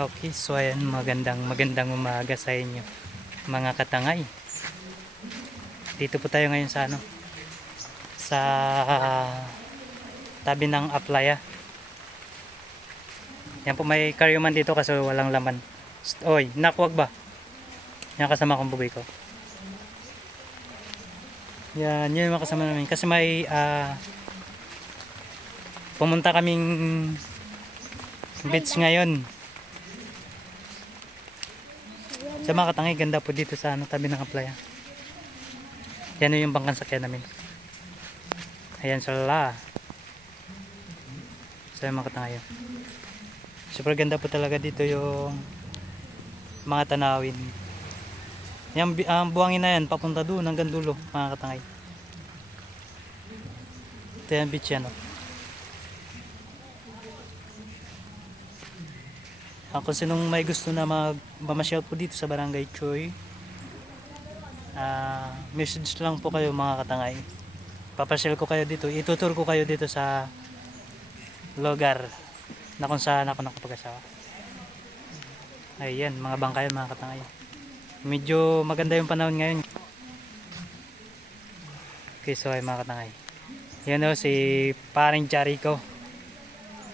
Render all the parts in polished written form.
Okay, so ayan, magandang umaga sa inyo mga katangay. Dito po tayo ngayon sa sa tabi ng Aplaya. Yan po, may karyuman dito kasi walang laman. Oy, nakwag ba? Yan kasama kong bugoy ko. Yan, yun yung kasama namin. Kasi may pumunta kaming beach ngayon. Sa mga katangay, ganda po dito sa tabi ng Aplaya. Yan yung bangkan sakyan namin. Ayan sila. Sa mga katangay. Super ganda po talaga dito yung mga tanawin. Yan, ang buhangin na yan, papunta doon hanggang dulo, mga katangay. Ito yan, beach yan. Kung sinong may gusto na mamasyal po dito sa Barangay Choy, message lang po kayo mga katangay. Papasyal ko kayo dito, itutur ko kayo dito sa lugar na kung saan ako nakapag-asawa. Ayan, mga bangkayan mga katangay. Medyo maganda yung panahon ngayon. Okay, so ay mga katangay. Yan o, si paring Jericho.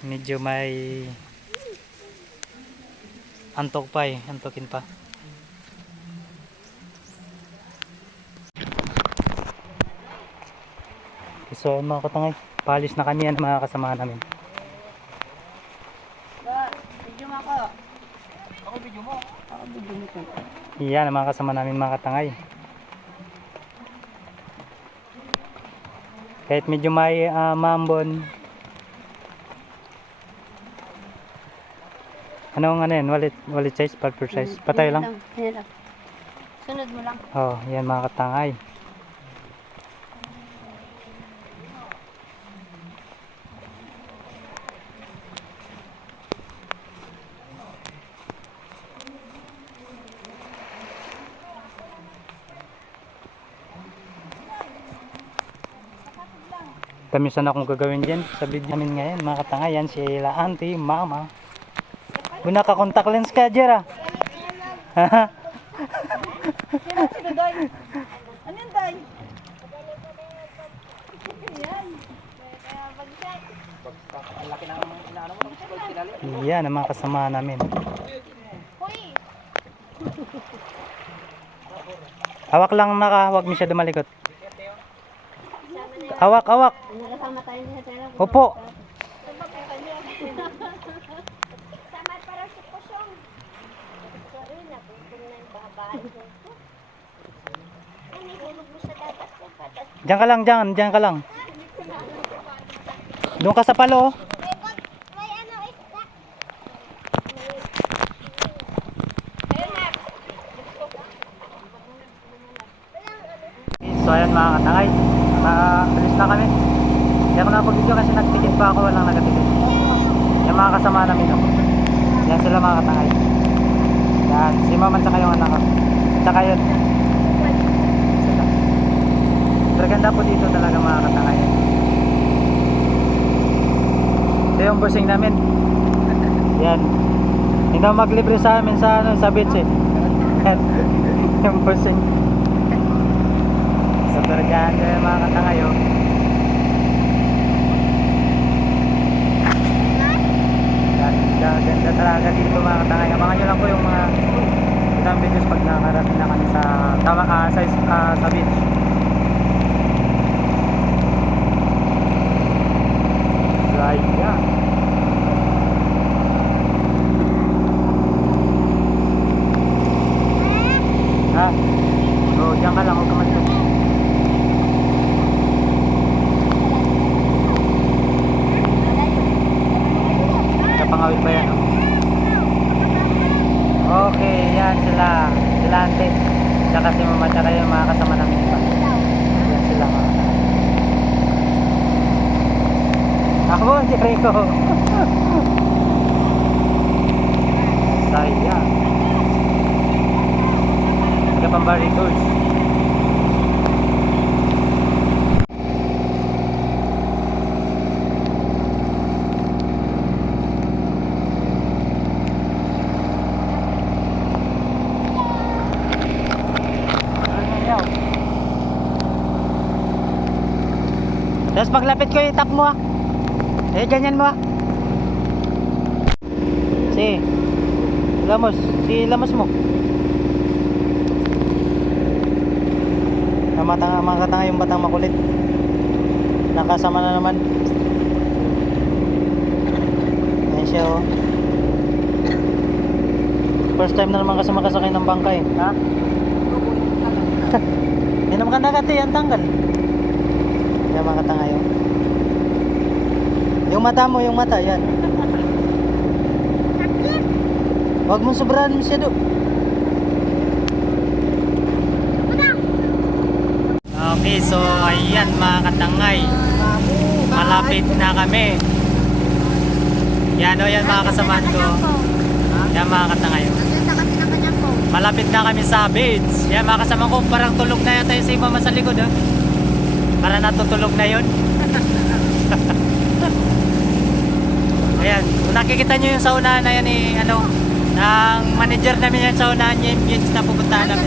Medyo may antok pa antokin pa. Okay, so mga katangay, paalis na kami yan mga kasama namin. Video mo ako. Ako video mo. Ako video mo. Iyan ang mga kasama namin mga katangay. Kahit medyo may mambon. Anong yan? Wallet size? Purple size? Patay lang? Yan lang. Sunod mo lang. Oh, yan mga katangay. Tamisan akong gagawin dyan sa video namin ngayon mga katangay. Yan sila auntie, mama. Kung naka-contact lens ka, Jera. Ano yun, Day? Yan ang mga kasama namin. Awak lang huwag mo siya dumalikot. Awak. Nakasama tayo sa channel. Opo. Diyan ka lang. Doon ka sa palo. So ayan mga katangay, alis na kami. Hindi ako nakapag-video kasi nagtikit pa ako, walang nagatikit. Yung mga kasama namin ako. Yan sila mga katangay. Yan, si mama tsaka yung anak ko. Tsaka yun. Sila. Pero ganda po dito talaga mga katangay. Ito yung busing namin. Yan. Hindi na maglibre sa amin sa beach eh. Yung busing. So pero dyan mga katangay oh. Ganda talaga dito mga katangay. Abangan nyo lang po yung mga ilang videos pag nakarating na kami sa beach. Raya. Ha? So dyan ka lang, huwag ka malikot. Pangawit pa yan, oh. Okay, yan sila ante, tsaka si mama, tsaka yung mga kasama namin iba. Yan sila mga ako, Jericho. Sayang. Nagapambari tours. Tapos paglapit ko itap mo ah. Ganyan mo ah. Si Lamos mo. Makatanga yung batang makulit. Nakasama na naman. Ayan siya oh. First time na naman kasi makasakay ng bangka eh. Ha? Hindi naman ka nakati, yan tanggal. Yan makatanga yun. Yung mata mo, yung mata, yan. Huwag mong sobrahan masyado. Okay, so ayan mga katangay. Malapit na kami. Yan o, yan mga kasamahan ko. Yan mga katangay. Malapit na kami sa beach. Yan mga kasama ko, parang tulog na yata yung si mama sa likod ha. Para natutulog na yun. Ayan, kung nakikita nyo yung sauna na yan eh, ano, ng manager namin yan sa unahan niya yung beach na pupuntahan namin.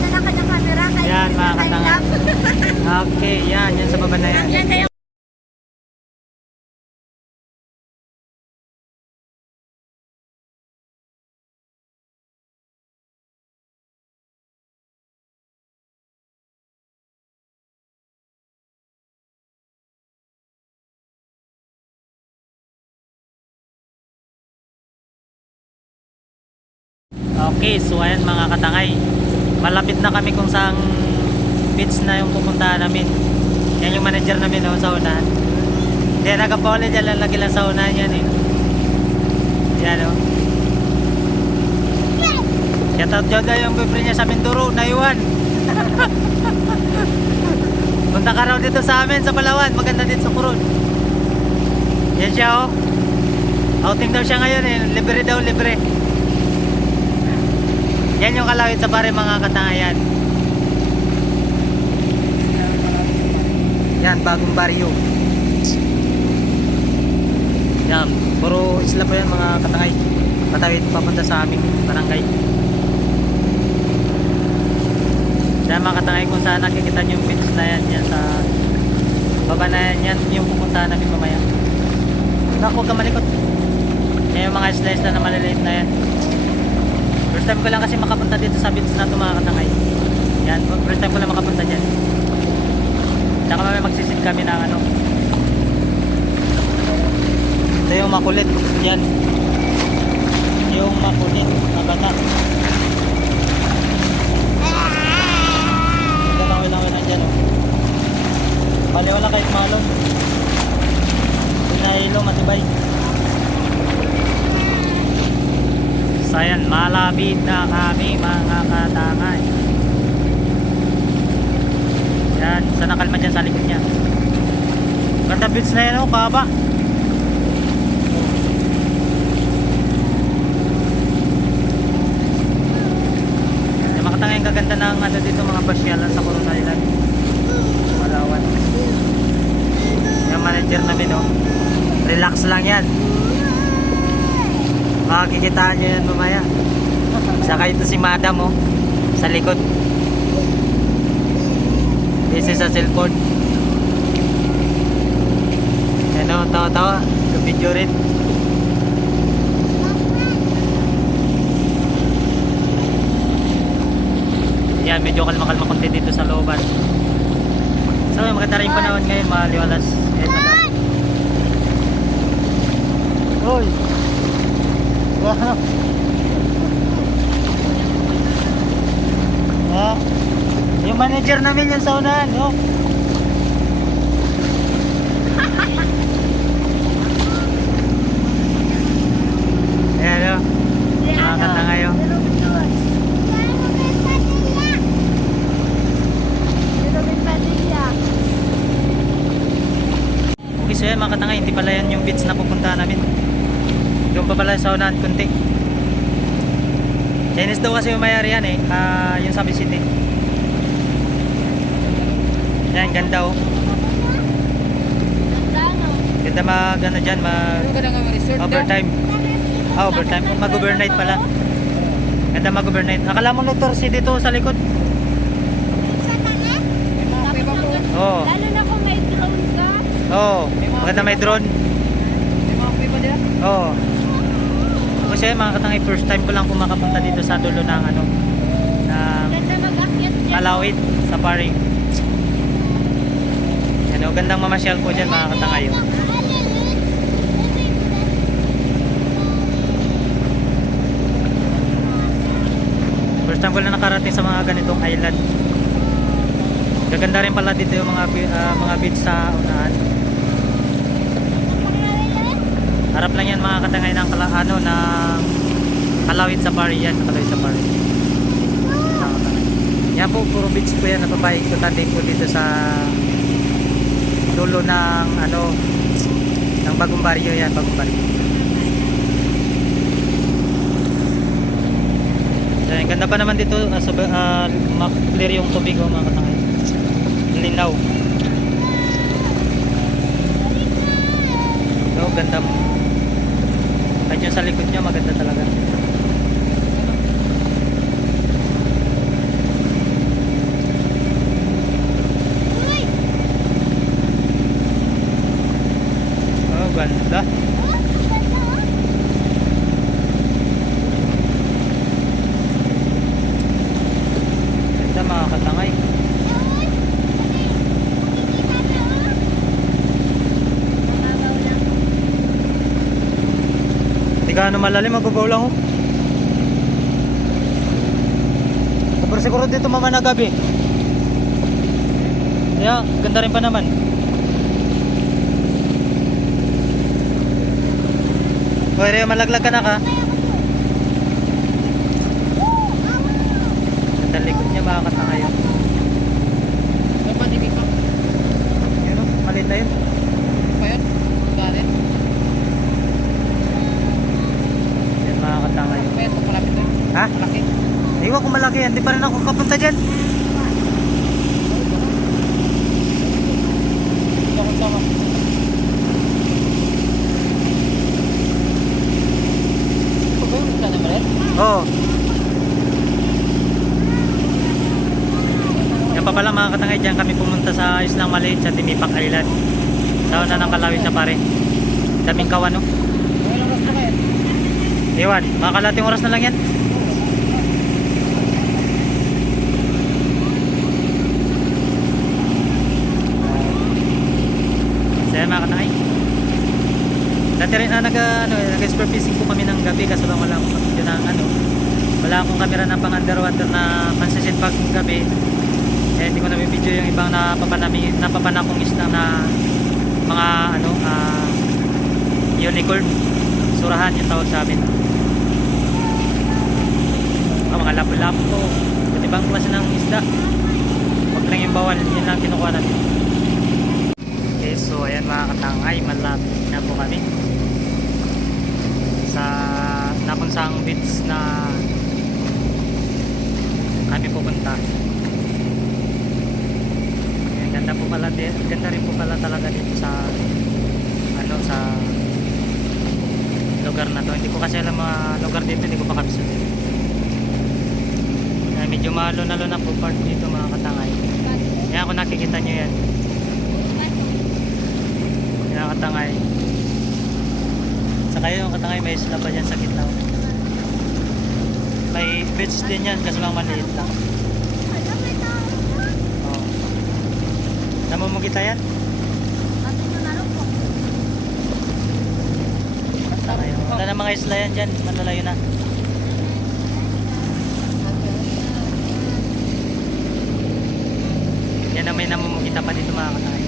Yan mga katangay. Okay, yan sa baba na yan. Okay, so ayan mga katangay. Malapit na kami kung saang beach na yung pupuntahan namin. Yan yung manager namin no, sa unahan. Hindi, nagapawala dyan lang lagi lang sa unahan yan eh. Yan o. Shoutout dyan na yung boyfriend niya sa Mindoro, naiwan. Punta ka raw dito sa amin sa Palawan, maganda dito sa Coron. Yan siya o. Outing daw siya ngayon eh, libre daw, libre. Yan yung kalawit sa pare mga katangayan. Yan, bagong baryo. Yan, puro isla po yan mga katangay. Patawid papunta sa aming barangay. Yan mga katangay, kung saan nakikita nyo yung beach na yan. Yan sa baba na yan, yan yung pupuntahan namin mamaya. Huwag ka malikot. Yan yung mga isla-isla na maliliit na yan. First time ko lang kasi makapunta dito sa beach na ito mga katangay. Yan, first time ko lang makapunta dyan. Tsaka mamaya magsisid kami ng ano. Ito yung makulit. Yan. Yung makulit na bata. Ito lang lang dyan oh. Bali wala kahit malon. Pinahilo matibay. Sayan, malapit na kami mga katangay. Yan, sa nakalma dyan sa likod niya. Ganda beach na yan o, kaba. Yan, makatangay ang kaganda ng ano dito mga pasyalan sa Coron Island. Palawan. Yung manager namin o. Relax lang yan. Makikitaan nyo yan mamaya. Saka ito si madam oh, sa likod. Busy sa cellphone. Ano, tawa-tawa. Video rin. Yan, medyo kalma-kalma konti dito sa looban. So, maganda rin panahon ngayon, maliwalas. Hoy! Ah, yung manager namin yan sa unahan, no? Ayan, no? Makakanta ngayon. Okay, so yan mga katangay, hindi pala yan yung beach na pupuntahan namin. Doon pa pala sa unahan kunti. Chinese daw kasi yung mayari yan eh, yung Sabi City. Yan, ganda oh. Ganda mag ano dyan, mag overtime. Overtime, mag-overnight pala. Ganda mag-overnight. Akala mo nagtorsi dito sa likod. Oo. Lalo na kung may drone ka. Oo, maganda may drone. May mga kuwi pa dyan? Oo. Kasi mga katangay, first time ko lang kumakapunta dito sa dulo ng ano, ng Ganda mag-akyat dyan. Kalawit Safari. Ano, gandang mamasyal po dyan mga katangay. Oh. First time ko lang nakarating sa mga ganitong island. Gaganda rin pala dito yung mga beach sa unahan. Harap lang yan mga katangay ng ng Kalawit Safari yan, Kalawit Safari. Yan po, puro beach po yan, napapaikutan din po dito sa dulo ng ano ng Bagong Baryo yan, Bagong Baryo. Yan, ganda pa naman dito, clear yung tubig oh, mga katangay. Linaw. So, ganda mo. Kahit yung sa likod niya, maganda talaga. Oh, ganda. Ganda mga katangay. Hindi gaano malalim, mababaw lang oh. Pero siguro dito mama na gabi. Yeah, ganda rin pa naman. Pwede malaglag ka na ka. Ganda likod niya mga katangay. Saan ba tibig pa? Yun oh, maliit na yun. Pa yun? Galit? Yan mga katangay. Pa yun? Malapit na yun? Ha? Malaki? Iwan ko malaki yan, di pa rin ako kapunta dyan. Sama-sama. Ito ba yung sana malit? Oo. Yan pa pala mga katangay, dyan kami pumunta sa Islang Maliit sa Timipak Island. Sa una ng Kalawit sa pare. Daming kawan no? Ilang oras na kayo? Iwan, mga kalating oras na lang yan. Saya mga katangay. Dati rin nag-spare fishing po kami ng gabi kaso lang wala akong video ng wala akong camera na pang underwater na pansisit pag gabi. Eh hindi ko na video yung ibang napapana kong isla na mga unicorn. Surahan yung tawag sa amin. Mga lapu-lapu. At ibang klase ng isda. Huwag lang yung bawal. Yun lang kinukuha natin. Okay, so ayan mga katangay, malapit na po kami sa nakunsang beach na kami pupunta. Ayan, ganda po pala, ganda rin po pala talaga dito sa sa lugar na to. Hindi ko kasi alam mga lugar dito, hindi ko pa kabisod. Medyo malo-nalo na po part dito mga katangay. Ayan, kung nakikita nyo yan. Yan katangay. Saka yung katangay may isla pa dyan sa gitna. May beach din yan kasi lang maliit lang. Oh. Namumugita yan? Katangay. Wala na mga isla yan dyan. Malalayo na. Yan na may namumugita pa dito mga katangay.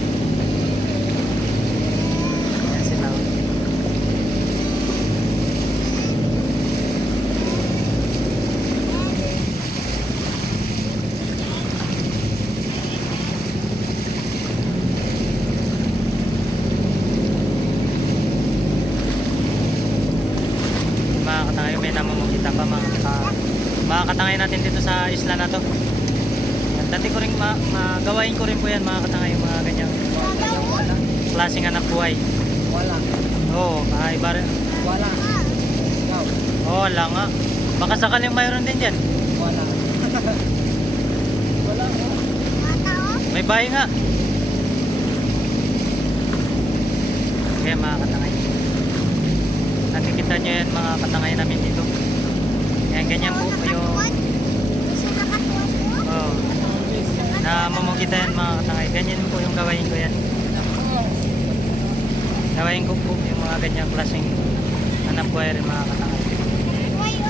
May namumugita pa mga katangay natin dito sa isla na to. Yan, dati ko rin gawain ko rin po yan mga katangay, mga ganyang klaseng hanap buhay. Wala. Oo, iba rin. Wala. Ikaw? Oo, wala nga. Baka sakaling mayroon din dyan. Wala. Wala. May bahay nga. Kaya mga katangay. Nakikita nyo yan mga katangay namin dito. Yan, ganyan po yung oh, namumugita yan mga katangay. Ganyan po yung gawain ko yan. Gawain ko po yung mga ganyang klaseng hanap buhay rin mga katangay.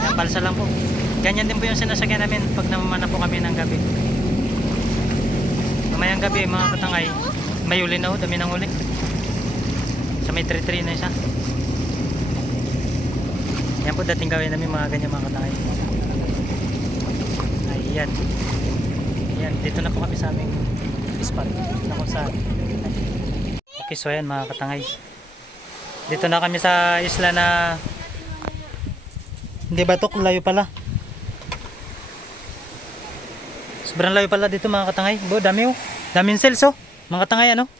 Yan, palsa lang po. Ganyan din po yung sinasakyan namin pag namamana po kami ng gabi. Mamayang gabi mga katangay, may uli na ho, dami ng uli. Sa may 3-3 na isa. Yan po dating gawin namin mga ganyan mga katangay. Ayan. Ayan, dito na po kami sa aming spot na kung saan. Okay, so ayan mga katangay. Dito na kami sa isla na hindi ba ito? Layo pala. Sobrang layo pala dito mga katangay. Bo, dami oh. Daming cells oh. Mga katangay ano?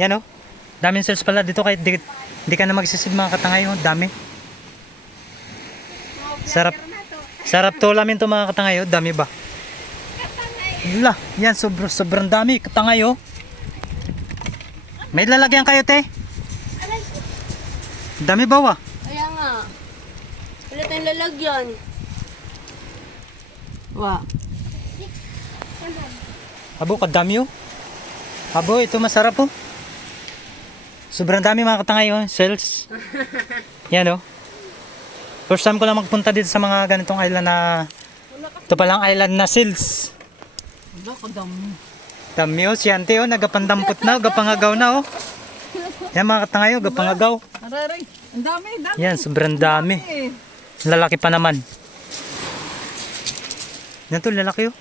Yan oh. Daming cells pala dito kahit di ka na magsisid mga katangay oh. Dami. Sarap to lamin to mga katangay oh. Dami ba? Wala. Yan sobrang dami katangay oh. May lalagyan kayo te? Dami ba wa? Kaya nga. Wala tayong lalagyan. Wa. Abo, kadami oh. Abo, ito masarap oh. Sobrang dami mga katangay oh. Cells. Yan oh. First time ko lang magpunta dito sa mga ganitong island na ito palang island na cells. Wala ka dami. Dami oh. Si ante oh. Nagapandampot na. Gapangagaw na oh. Yan mga katangay oh. Gapangagaw. Araray. Ang dami. Yan, sobrang dami. Lalaki pa naman. Yan to, lalaki oh.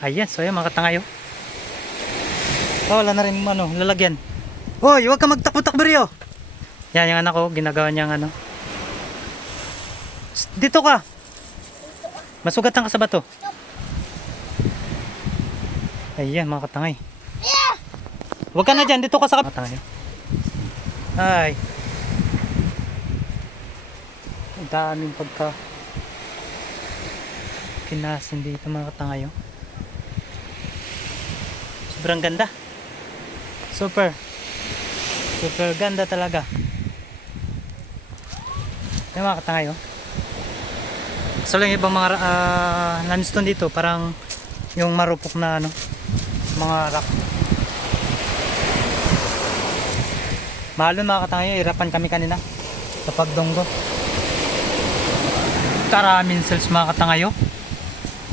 Ayan, so ayan mga katangay oh. Oh, wala na rin ano, lalagyan. Hoy, huwag ka magtakbo-takbo rin oh. Yan, yung anak ko, ginagawa niyang ano. Dito ka. Masugatan ka sa bato. Ayan mga katangay. Huwag ka na dyan, dito ka sa katangay. Ay. Ang daming pagka kinasin dito mga katangay oh. Sobrang ganda. Super ganda talaga. Yung mga katangay oh. So lang ibang mga limestone dito parang yung marupok na ano, mga rock. Mahal mga katangay, hirapan kami kanina sa pagdonggo. Karaming cells mga katangay oh.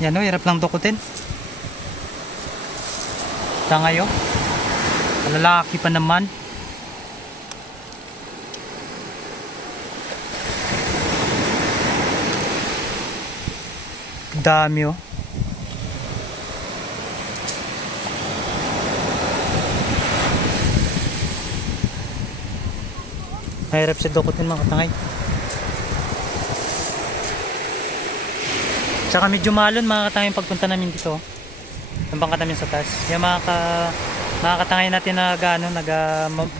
Yan oh, hirap lang dukutin. Tangay oh. Lalaki pa naman. Dami oh. Mahirap siya dukutin mga katangay. Tsaka medyo malon mga katangay pagpunta namin dito. Yung bangka namin sa taas. Yung mga katangay natin na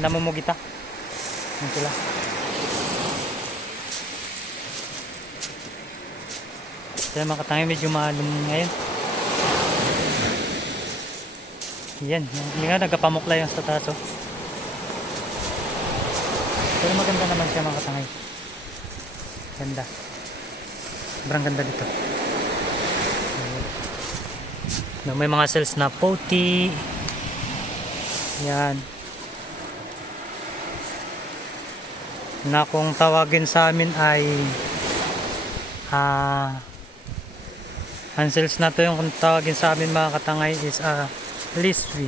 namumugita. Yan sila. Yan mga katangay medyo malon ngayon. Yan. Hindi nga nagkapamukla yung sa taas oh. Pero maganda naman siya mga katangay. Ganda. Sobrang ganda dito. May mga cells na puti. Yan. Na kung tawagin sa amin ay ang cells na to yung kung tawagin sa amin mga katangay is liswi.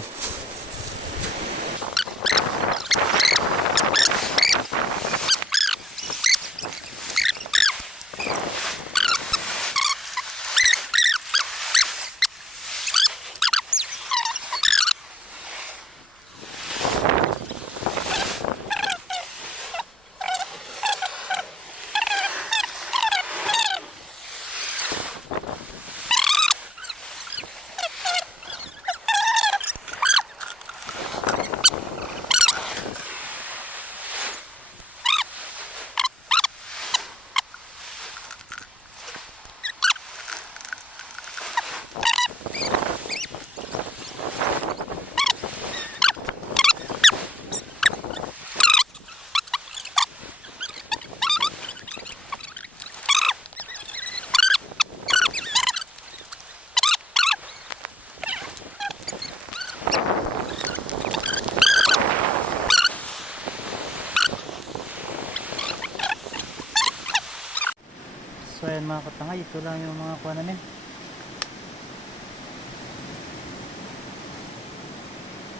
So ayan mga katangay, ito lang yung mga kuha namin.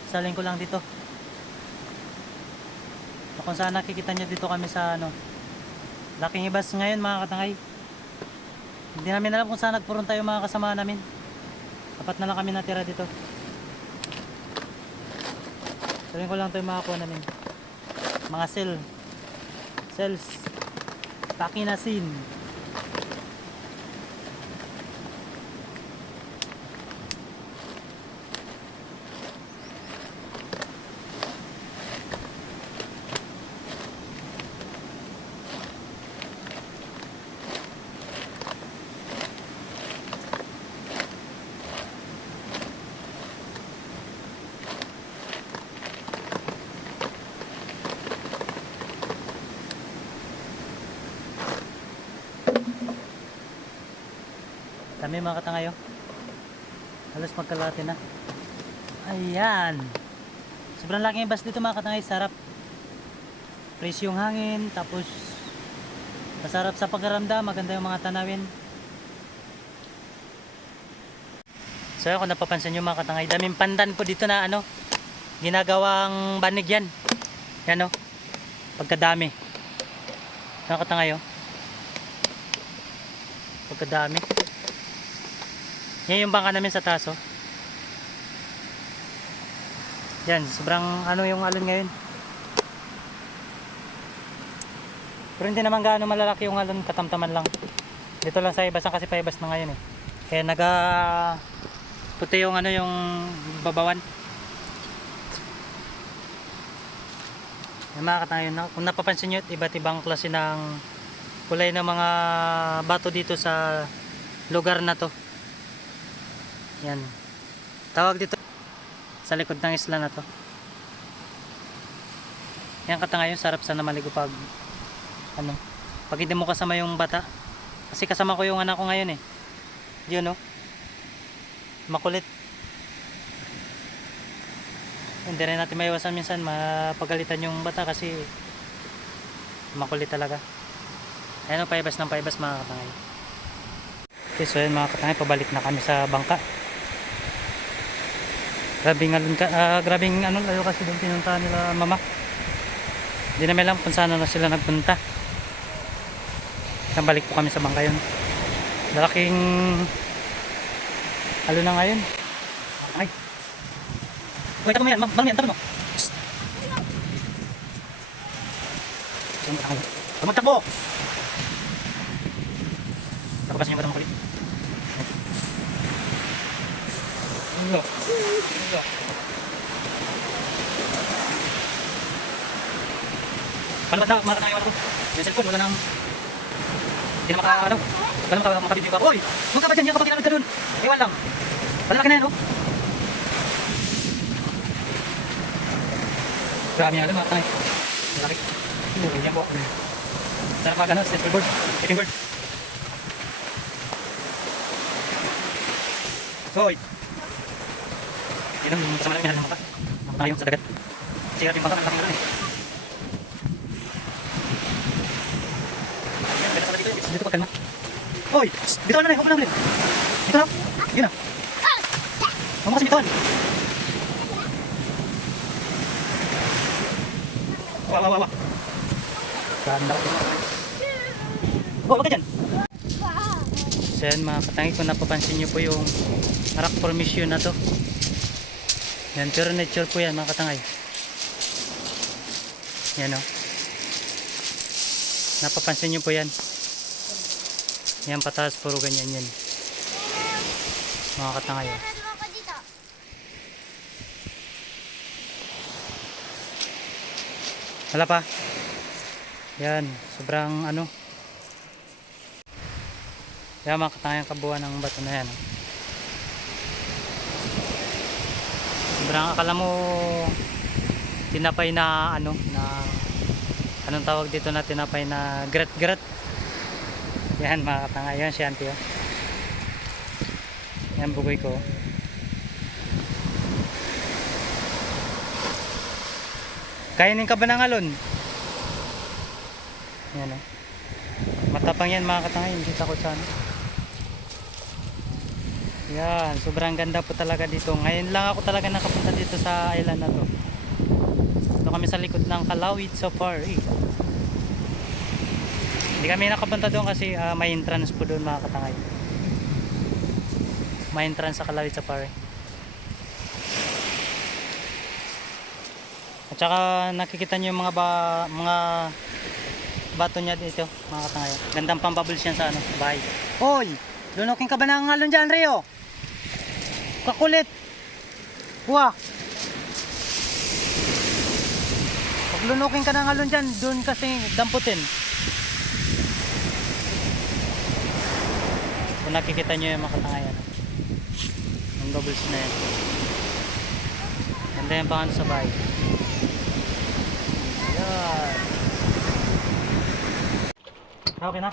Salin ko lang dito. Kung saan nakikita nyo dito kami sa ano, Laking Ibas ngayon mga katangay. Hindi namin alam kung saan nagpunta yung mga kasama namin. Apat na lang kami natira dito. Salin ko lang ito yung mga kuha namin. Mga cells, pakinasin. Kami mga katangayo. Halos magkalate na. Ayan. Sobrang laking ibas dito mga katangay. Sarap. Fresh yung hangin. Tapos masarap sa pagkaramdam. Maganda yung mga tanawin. So yun, kung napapansin nyo mga katangay, daming pandan po dito na ano, ginagawang banig yan. Yan o. Pagkadami. Mga katangay o. Pagkadami. Yan yung bangka namin sa taso. Yan, sobrang ano yung alon ngayon. Pero hindi naman gaano malalaki yung alon, katamtaman lang. Dito lang sa Ibasan kasi paibas na ngayon eh. Kaya puti yung ano yung babawan. Yung mga katangayon, kung napapansin nyo, iba't ibang klase ng kulay ng mga bato dito sa lugar na to. Yan. Tawag dito sa likod ng isla na to. Yan katangayon, sarap sana maligo pag ano, pag hindi mo kasama yung bata. Kasi kasama ko yung anak ko ngayon eh. Yun no. Makulit. Hindi rin natin maiwasan minsan mapagalitan yung bata kasi makulit talaga. Ayan o, paibas ng paibas mga katangay. Okay, so yan mga katangay, pabalik na kami sa bangka. Grabing ano layo kasi doon pinuntahan nila mama. Hindi namin alam kung saan na sila nagpunta. Nabalik po kami sa bangka yun. Malaking halo na ngayon. Ay. Uy, tapo mo yan. Bang yan, tapo mo. Tumagtakbo! Tapo kasi yung batang makulit. Ano? Paano ba mga katangay ko? Yung cellphone, wala nang hindi na makabidyo pa. Uy! Huwag ka ba dyan? Yan kapag ginamit ka dun. Iwan lang. Palalaki na yan, oh. Grabe nga lang mga katangay. Malaki. Yan po. Sarap mag ano, skateboard. Skateboard. Uy! Yan ang kasama namin ng maka. Nakatayong sa dagat. Sirap yung bangka ng laking ulan eh. Dito pagkalma. Hoy! Dito na rin! Huwag mo lang ulit! Dito lang! Yun na! Huwag mo kasi bituan! Waw! Ganda ko. Huwag ka dyan! So yan mga katangi, kung napapansin nyo po yung rock formation na to. Yan, pure nature po yan mga katangay. Yan o. Napapansin nyo po yan. Yan pataas, puro ganyan yan. Mga katangay. Wala pa. Yan, sobrang ano. Yan mga katangay ang kabuuan ng bato na yan. Sobrang akala mo tinapay na ano, na anong tawag dito na tinapay na gret. Yan mga katangay, yan si auntie oh. Yan bugoy ko. Kainin ka ba ng alon? Yan oh. Matapang yan mga katangay, hindi takot sa ano. Yan, sobrang ganda po talaga dito. Ngayon lang ako talaga nakapunta dito sa island na to. Ito kami sa likod ng Kalawit Safari. Hindi kami nakapunta doon kasi may entrance po doon mga katangay. May entrance sa Kalawit Safari. At saka nakikita nyo yung mga bato niya dito mga katangay. Gandang pambubbles yan sa ano, bahay. Hoy! Lunukin ka ba ng ngalon dyan, Rio? Kakulit! Wah! Pag lunukin ka ng ngalon dyan, doon kasi damputin. Kung nakikita nyo yung mga katangayan. Ang bubbles na yan. Ganda yung pangano sa bahay. Yan. Okay na?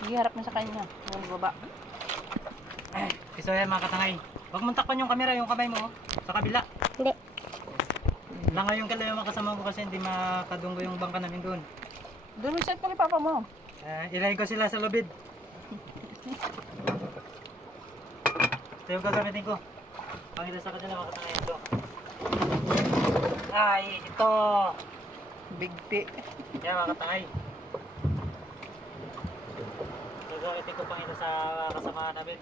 Sige, harap na sa kanya. Huwag baba. So yan mga katangay. Huwag mong takpan yung camera, yung kamay mo. Sa kabila. Hindi. Langaw yung kalayo mga kasama ko kasi hindi makadunggo yung bangka namin doon. Doon mo set pa ni papa mo. Ilagay ko sila sa lubid. Ito yung gagamitin ko. Pangita sa kanila mga katangay ito. Ay, ito. Bigti. Yan mga katangay. Gagamitin ko pangita sa kasama namin.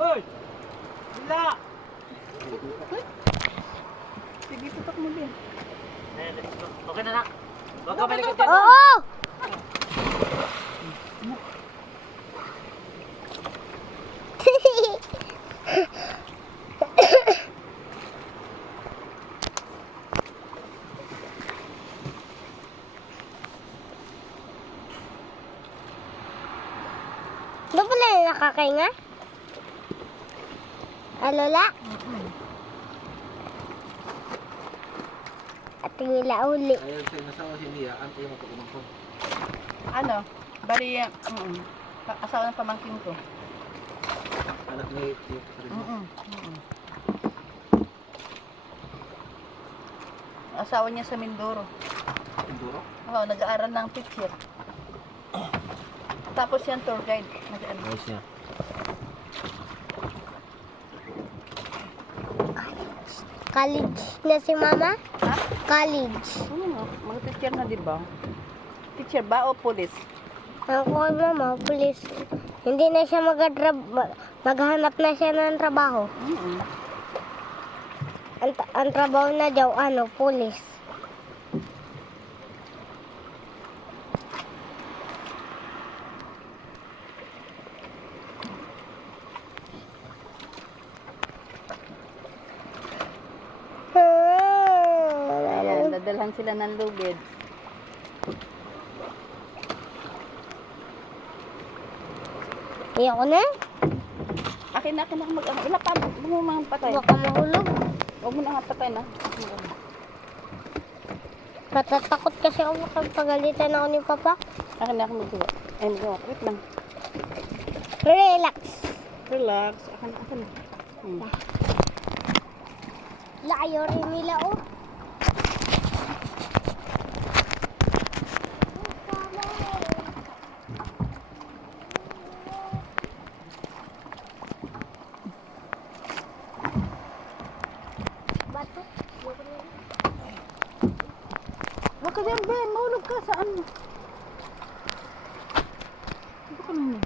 Hoy! Wala! Sige, tutok mo din. Ayan, let's go. Okay na na. Huwag ka balik dyan. Oo! Doon pala yung nakakainga? Lola? At tingila uli. Ayaw sa nasawa si Nia, antay mo pag umangkon. Ano? Bali, asawa ng pamangkin ko. Anak ni Tio Katarina. Asawa niya sa Mindoro. Enduro? Oo, nag-aaral ng teacher. Tapos yan tour guide. Nag-aaral. Ayos niya. College na si mama? Ha? College. Ano? Mga teacher na, di ba? Teacher ba o police? Ako kay mama, pulis. Hindi na siya maghanap na siya ng trabaho. Ang trabaho na daw, pulis. Ayan, dadalhan sila ng lugid. Ayoko na. Akin na mag-ano. Ilapad. Huwag mo mga patay. Baka mahulog. Huwag mo na nga patay na. Natatakot kasi ako kapag pagalitan ako ni Papa. Akin na ako magawa. Ay, magawa. Wait lang. Relax. Relax. Akin na. Layo rin nila, oh. Bato. Huwag ka dyan, Ben. Mahulog ka. Saan? Ito ka naman.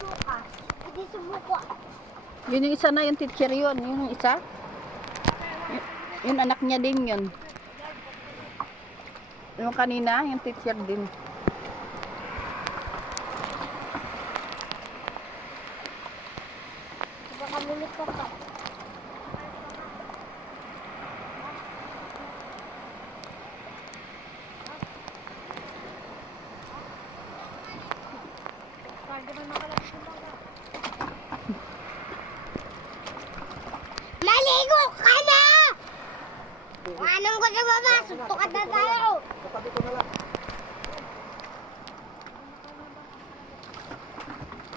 Sukas. Hindi subuko. Yun yung isa na, yung teacher yun. Yun yung isa. Yung anak niya din yun. Yung kanina, yung teacher din. Baka kami ni Papa. Maligo ka na! Anong ko sa baba? Suntukan na tayo! Katabi ko na lang.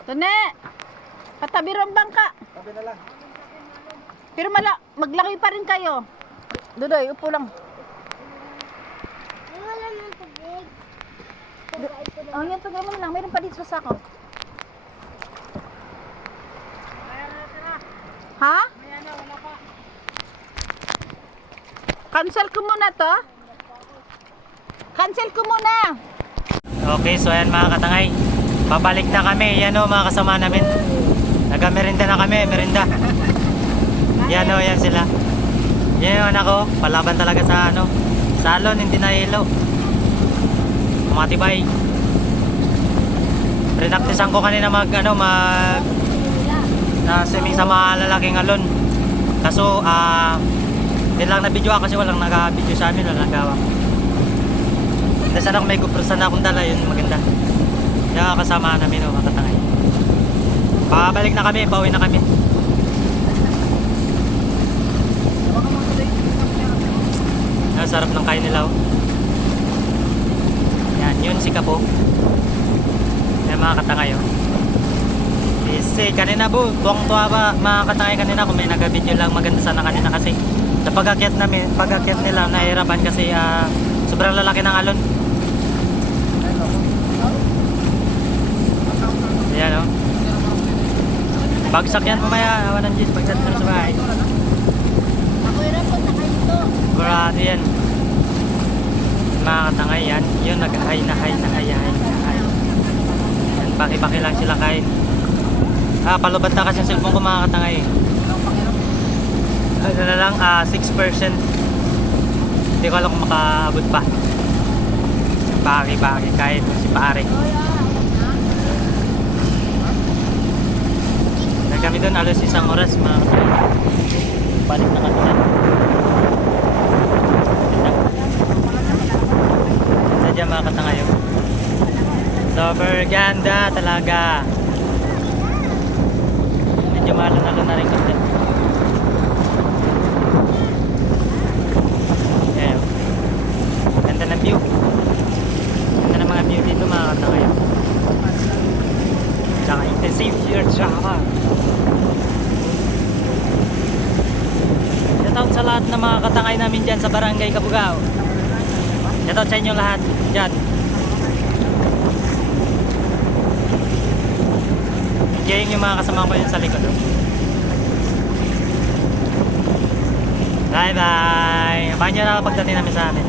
Tone! Patabi ron bangka. Sabi na lang. Pero maglangoy pa rin kayo. Dudoy, upo lang. Ay, wala nang tubig. Oh, yan, tugay mo lang. Meron pa dito sa sako. Ha? Cancel ko muna to. Cancel ko muna. Okay, so ayan mga katangay. Babalik na kami. Yan o mga kasama namin. Nag-merinda na kami, merinda. Yan o, yan sila. Yan yung anak ko. Palaban talaga sa ano. Salon, hindi na ilaw. Matibay. Prinaktisan ko kanina mag na swimming sa mga lalaking alon. Kaso, hindi lang na-video kasi walang nag-video sa amin, walang nagawa. Kasi sana kung may GoPro sana akong dala, yun maganda. Yung kasama namin, mga katangay. Pabalik na kami, pauwi na kami. Ang sarap ng kain nila. Yan, yun si Kapo. Yan mga katangay. Kasi kanina tuwang-tuwa ba mga katangay kanina kung may nag-video lang, maganda sana kanina kasi sa pag-akyat nila nahihirapan kasi sobrang lalaki ng alon. Ayan o. Bagsak yan mamaya, awan ng Diyos, bagsak na sa bahay. Ako yung po, sakay dito. Kurado yan. Mga katangay yan, yun nag-hay na hay. Yan, baki-baki lang sila kain. Palubad na kasi yung cellphone ko mga katangay. Ano na lang, 6%. Hindi ko alam kung makaabot pa. Baki-baki kahit si pare. Kami doon alas 1 oras mga katangay. Balik na kami na. Sadya mga katangay. Super ganda talaga. Medyo malon-alon na rin kasi. Ayan. Ganda ng view. Ganda ng mga view dito mga katangay. Tsaka intensive year tsaka. Shoutout sa lahat ng mga katangay namin dyan sa Barangay Kabugao. Shoutout sa inyo lahat dyan. Enjoying yung mga kasama ko yun sa likod. Bye bye! Abangan nyo na pagdating namin sa amin.